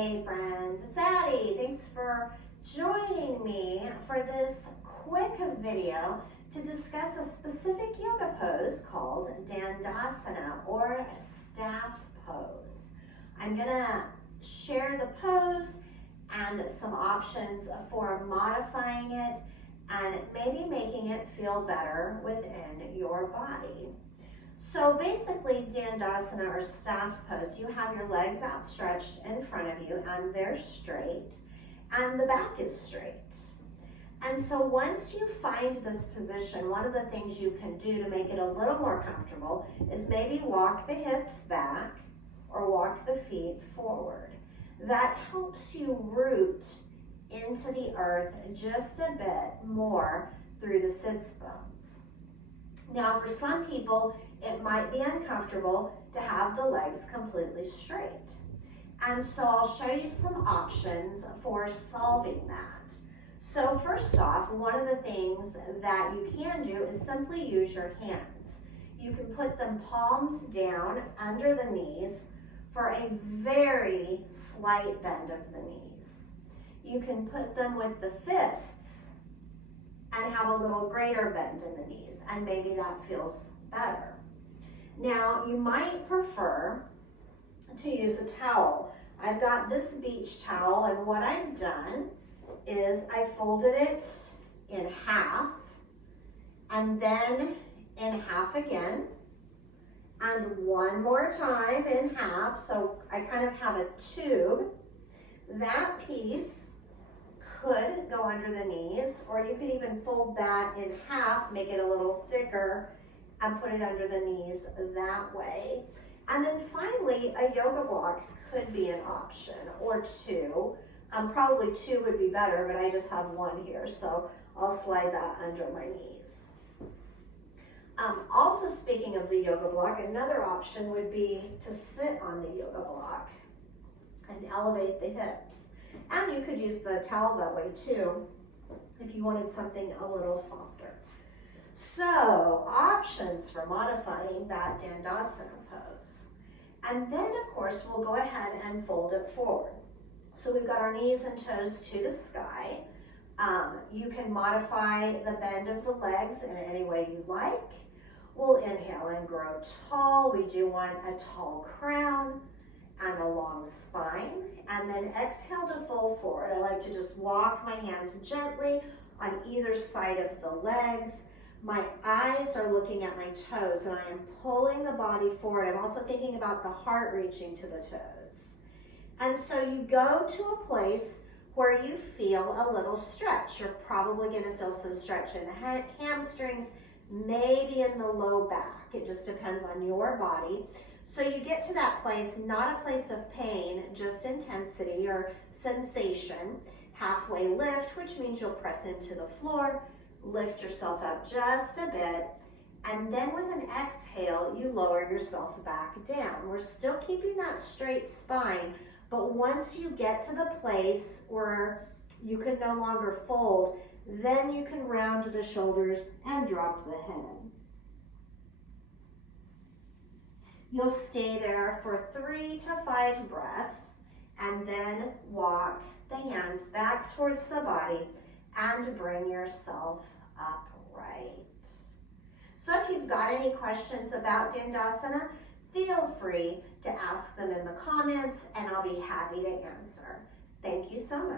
Hey friends, it's Addie. Thanks for joining me for this quick video to discuss a specific yoga pose called Dandasana or staff pose. I'm gonna share the pose and some options for modifying it and maybe making it feel better within your body. So basically, Dandasana or staff pose, you have your legs outstretched in front of you and they're straight and the back is straight. And so once you find this position, one of the things you can do to make it a little more comfortable is maybe walk the hips back or walk the feet forward. That helps you root into the earth just a bit more through the sits bones. Now, for some people, it might be uncomfortable to have the legs completely straight. And so I'll show you some options for solving that. So first off, one of the things that you can do is simply use your hands. You can put them palms down under the knees for a very slight bend of the knees. You can put them with the fists and have a little greater bend in the knees, and maybe that feels better. Now, you might prefer to use a towel. I've got this beach towel, and what I've done is I folded it in half, and then in half again, and one more time in half, so I kind of have a tube. That piece could go under the knees, or you could even fold that in half, make it a little thicker, and put it under the knees that way. And then finally, a yoga block could be an option, or two. Probably two would be better, but I just have one here, so I'll slide that under my knees. Also, speaking of the yoga block, another option would be to sit on the yoga block and elevate the hips. And you could use the towel that way too, if you wanted something a little softer. So, options for modifying that Dandasana pose. And then, of course, we'll go ahead and fold it forward. So we've got our knees and toes to the sky. You can modify the bend of the legs in any way you like. We'll inhale and grow tall. We do want a tall crown and a long spine. And then exhale to fold forward. I like to just walk my hands gently on either side of the legs. My eyes are looking at my toes and I am pulling the body forward. I'm also thinking about the heart reaching to the toes. And so you go to a place where you feel a little stretch. You're probably going to feel some stretch in the hamstrings, maybe in the low back. It just depends on your body. So you get to that place, not a place of pain, just intensity or sensation. Halfway lift, which means you'll press into the floor. Lift yourself up just a bit, and then with an exhale, you lower yourself back down. We're still keeping that straight spine, but once you get to the place where you can no longer fold, then you can round the shoulders and drop the head. You'll stay there for 3 to 5 breaths, and then walk the hands back towards the body and bring yourself upright. So if you've got any questions about Dandasana, feel free to ask them in the comments and I'll be happy to answer. Thank you so much.